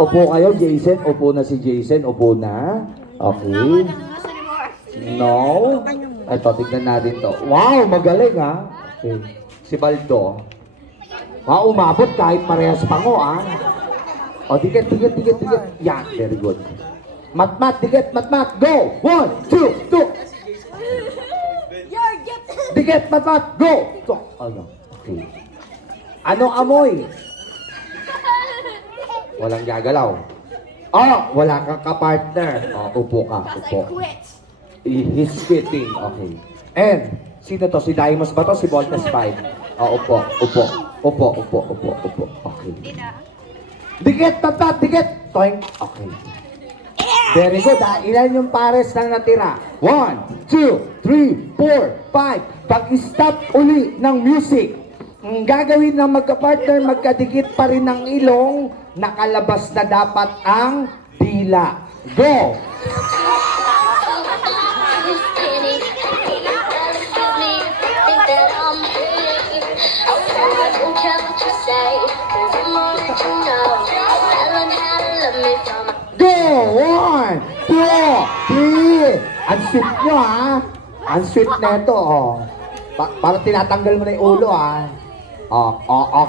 Upo kayo, Jason. Upo na si Jason. Upo na. Okay. No. Ito, tignan natin to. Wow, magaling ha. Okay. Si Baldo. Umabot kahit parehas pango ha. O, dikit. Yan, very good. Mat, dikit, mat. Go! 1, 2, 2. Dikit, mat, go! Ayun, okay. Ano amoy? Walang gagalaw. Wala kang kapartner. Upo ka, upo. He's quitting, okay. And, sino to? Si Dimos ba to? Si Voltes 5. Upo. Okay. Dikit, mat, dikit! Toing, okay. Very good ha. Ilan yung pares na natira? 1, 2, 3, 4, 5. Pag-stop uli ng music, ang gagawin ng magka-partner, magkadikit pa rin ng ilong, nakalabas na dapat ang dila. Go! Go! 1, 2, 3. Ang sweet nyo ha. Ang sweet na ito para tinatanggal mo na yung ulo ha.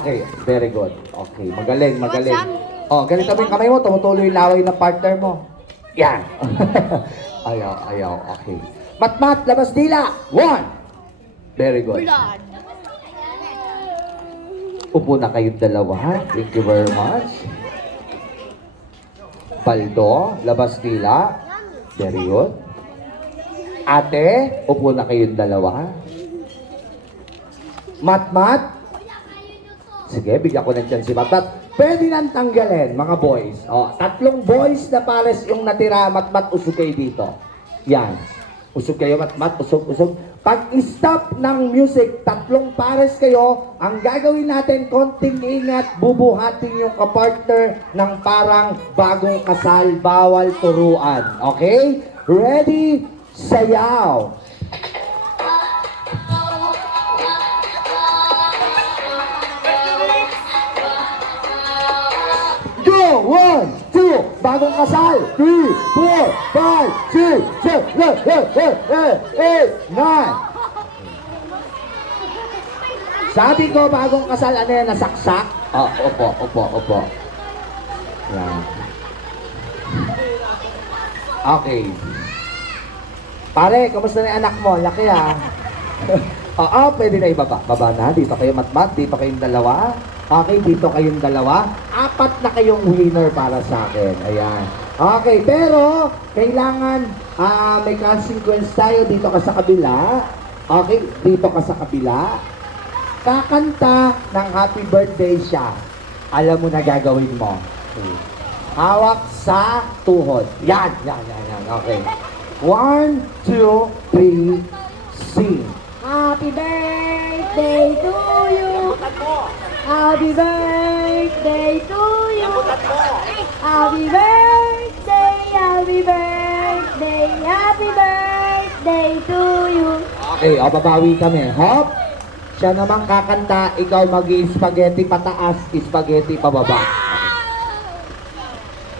Okay. Very good. Okay. Magaling. Ganito mo yung kamay mo. Tumutuloy yung laway ng partner mo. Yan. Ayaw. Okay. Mat, labas dila. 1. Very good. Upo na kayong dalawa. Thank you very much. Baldo, labas dila. Very good. Ate, upo na kayong dalawa. Mat. Sige, bigyan ko ng chance si Mat. Pwede nang tanggalin, mga boys. 3 boys na pares yung natira. Mat, usog kayo dito. Yan. Usog kayo, Mat, usog. Pag-stop ng music, 3 pares kayo. Ang gagawin natin, konting ingat, bubuhatin yung kapartner ng parang bagong kasal, bawal turuan. Okay? Ready? Sayaw! Go! 1, 2, bagong kasal! 3, 4, 5, 6, 7, 8, 9. Sabi ko, bagong kasal, ano yan, nasaksak? Opo. Yan. Okay. Pare, kamusta na yung anak mo? Laki ha? Pwede na ibaba. Baba na. Dito kayo mat. Dito kayong dalawa. Okay, dito kayong dalawa. 4 na kayong winner para sa akin. Ayan. Okay, pero kailangan may consequence tayo. Dito ka sa kabila. Okay, dito ka sa kabila. Kakanta ng happy birthday siya. Alam mo na gagawin mo. Okay. Hawak sa tuhod. Yan. Okay. 1, 2, 3, sing. Happy birthday to you. Happy birthday to you. Happy birthday to you. Okay, babawi kami. Hop! Siya naman kakanta, ikaw mag-i-spaghetti pataas, spaghetti pababa.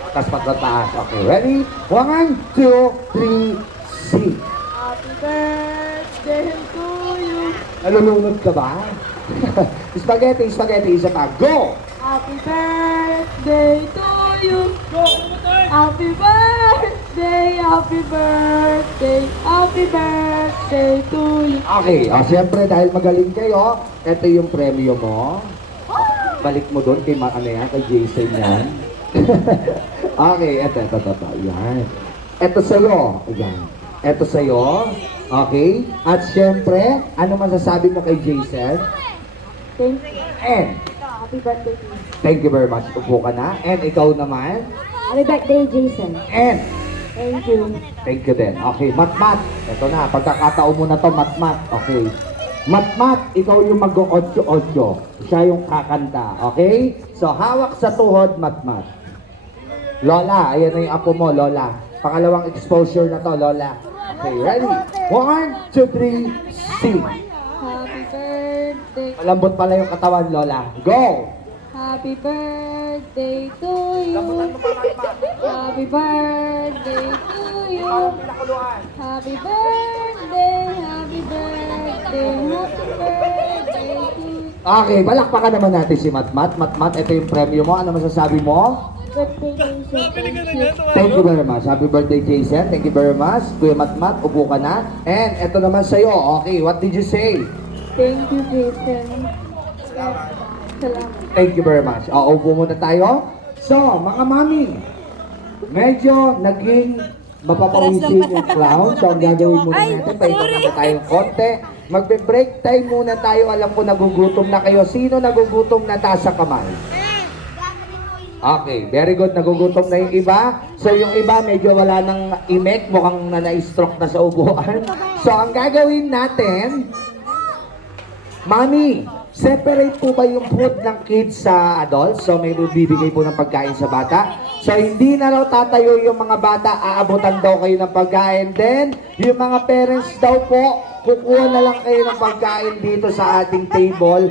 Patas patataas. Okay, ready? 1, 2, 3, sing. Happy birthday to you. Nalulunod ka ba? Spaghetti, isa pa. Go! Happy birthday to you. Happy birthday to you. Okay, siyempre dahil magaling kayo, ito yung premyo mo. Balik mo doon kay kay Jason yan. Okay, ito. Yan. Ito sa'yo. Yan. Ito sa'yo. Okay? At siyempre, ano masasabi mo kay Jason? Thank you. And, Happy birthday to you. thank you very much. Upo ka na. And ikaw naman. Happy birthday, Jason. And, Thank you. thank you din. Okay, Mat. Ito na, pagkakataon mo na to, Mat. Okay. Mat, ikaw yung mag-o-8-8. Siya yung kakanta. Okay? So, hawak sa tuhod, Mat. Lola, ayan na yung apo mo, Lola. Pangalawang exposure na to, Lola. Okay, ready? 1, 2, 3, sing. Happy birthday. Malambot pala yung katawan, Lola. Go! Happy birthday to you. Happy birthday to you. Happy birthday, happy birthday, happy birthday to you. Okay, palakpakan naman natin si Matmat. Matmat, ito yung premyo mo. Ano masasabi mo? Birthday, Jason. Thank you. Thank you very much. Happy birthday, Jason. Thank you very much. Kuya Matmat, upo ka na. And ito naman sa'yo. Okay, what did you say? Thank you, Jason. Salamat. Thank you very much. Upo muna tayo. So, mga mami, medyo naging mapapawisin yung clown. So, ang gagawin muna natin, pahinga muna tayong konti. Magbe-break time muna tayo. Alam ko nagugutom na kayo. Sino nagugutom na taas sa kamay? Okay, very good. Nagugutom na yung iba. So, yung iba medyo wala nang imek. Mukhang na-stroke na sa upuan. So, ang gagawin natin, mami, separate po ba yung food ng kids sa adults? So may bibigay po ng pagkain sa bata. So hindi na raw tatayo yung mga bata, aabutan daw kayo ng pagkain. Then, yung mga parents daw po, kukuha na lang kayo ng pagkain dito sa ating table.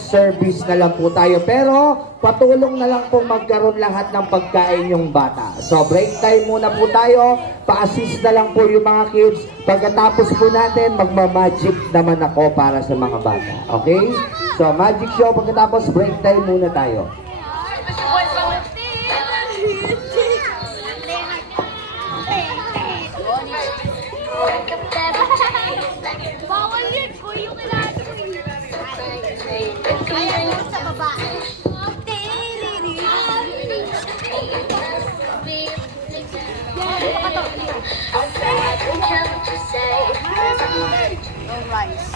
Service na lang po tayo. Pero, patulong na lang po magkaroon lahat ng pagkain yung bata. So break time muna po tayo. Pa-assist na lang po yung mga kids. Pagkatapos po natin, magma-magic naman ako para sa mga bata. Okay? So magic show pagkatapos break time muna tayo. Bawal yun po yung kailangan ko yun. Kaya mo sa babae. No rice.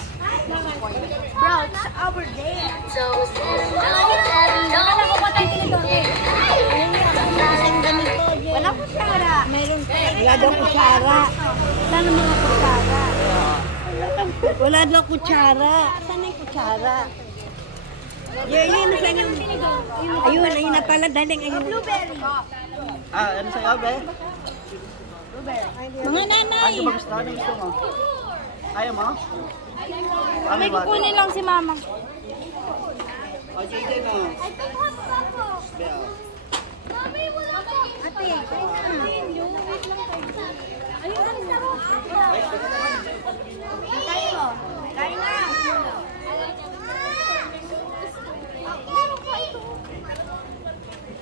Bro, it's over there. Wala kutsara. Meron pa. Wala daw kutsara. Saan ang mga kutsara? Wala daw kutsara. Saan yung kutsara? Yun na saan yung... Ayun na pala. Daling ayun. Blueberry. Ano sa'yo, be? Mga nanay. Ano ba gusto? Ano gusto mo? Ayaw mo? May kukunin lang si mama. O, JJ mo. Mami, wala ka. Ate, kain na. Wait lang kayo. Ayun ang sarap. Kain mo. Kain na. Meron pa ito.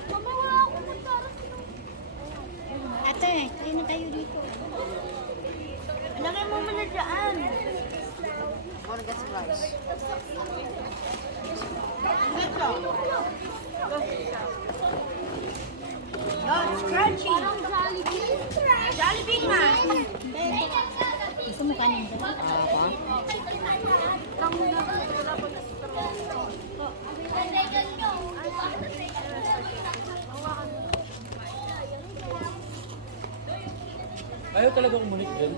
Mama, wala akong kutsara. Ate, kain na tayo dito. Lagay mo muna dyan. Wanna get some rice? Ito. No, it's crunchy. Jollibee. Jollibee nga. Gusto mo kanin dyan? Ayaw talaga umulit dyan.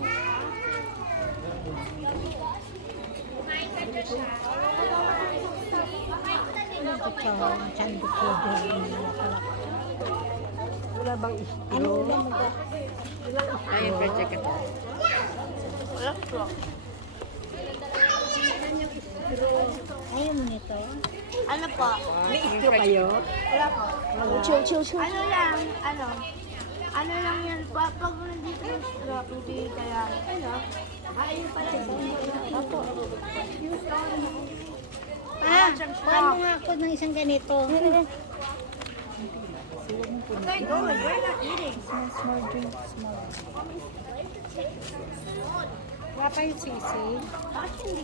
Wala bang istro? Ano ulam mo ba? Ay, project ito. Wala straw. Ayaw mo nito? Ano po? May istro kayo? Wala po. Chill. Ano lang, ano lang yan, pag nandito yung straw, hindi kaya, ayun pala ito. Opo. Yung straw na ako. Paano nga ako ng isang ganito? Okay, go. We're not eating. Small drink, small. Wala pa yung sisi.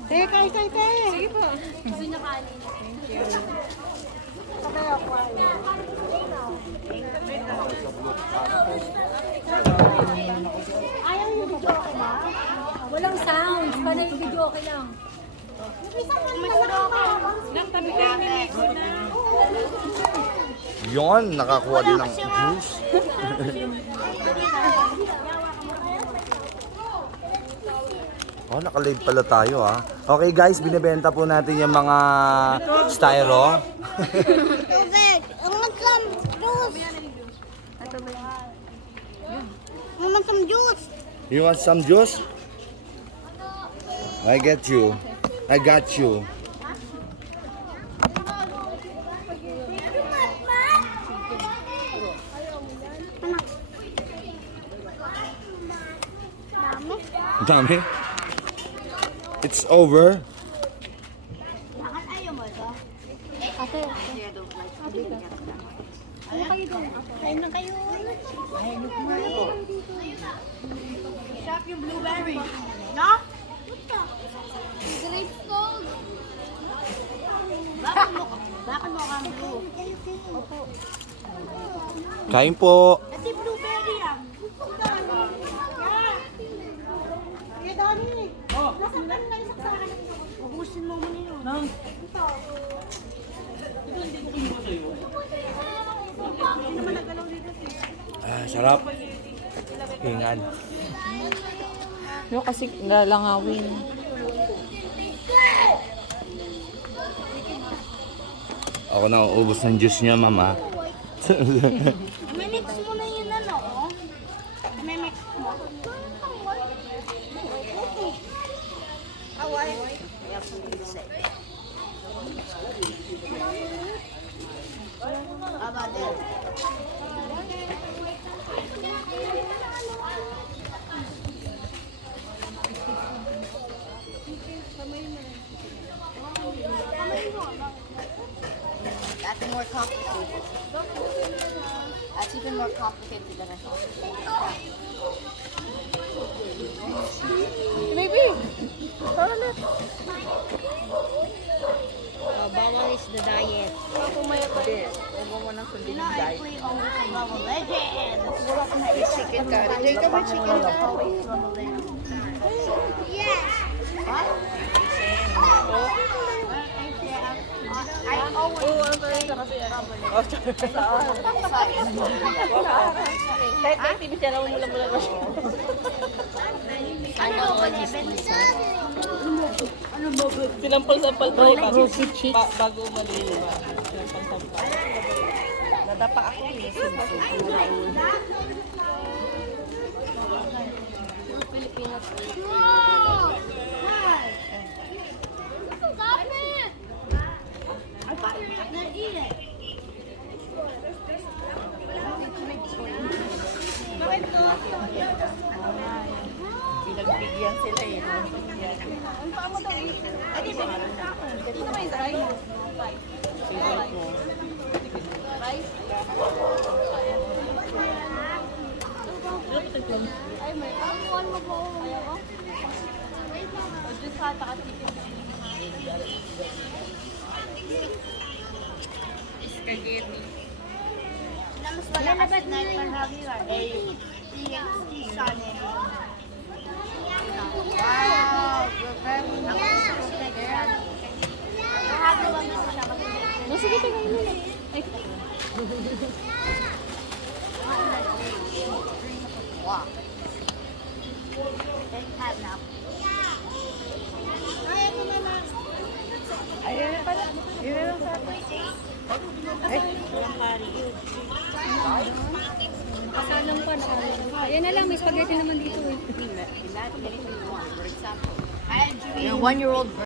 Teka, te. Sige po. Thank you. Ayaw yung video okay ba? Walang sounds. Panay yung video okay lang. Yon, nakakuha din ng juice. Oh, naka-live pala tayo ah. Okay guys, binibenta po natin yung mga styro. Tubig! I want some juice! I want some juice! You want some juice? I get you. I got you. Ang dami. It's over. Bakit ayaw mo ito? Ate, ano kayo doon? Kain na kayo. Ayaw nyo kumain. Shop yung blueberry. No? Grape gold. Bakit mo kang blue? Opo. Kain po. Kasi blueberry yan. Kuya Donnie! Nasaan ka na isang sa akin? Ubusin mo muna yun. Sarap. Hingan. Yung kasi lalangawin. Ako na uubos ng juice niya, mama. May mix mo na yun ano, oh. May mix mo. Away. About this. That's more complicated. That's even more complicated than I thought. Baby! Bawal is the diet. Huwag mo nang sundin yung diet. Play only for Mobile Legends. Chicken curry. Drink ka ba chicken curry? Yes. What? I always play Kahit tinitira mo mula-mula na siya. Ano ba nibenta? Sinampal-sampal pa rin bago umalis. Sinampal-sampal. Nadapa ako eh. Stop it! I thought you were not gonna eat it. Pinagbigyan sila eh. Favorite mo. Ay, may kamuan mo po. Ayaw ko. Just hata kasi. Na mas malakas na iparhabilan. Wow! You're very No, sige, tingnan mo na. Ay, Wow. Let's have now. Ayun na pala. Yun na lang sa akin. kasalang pa. Yan na lang, may spaghetti naman dito eh. Your 1-year-old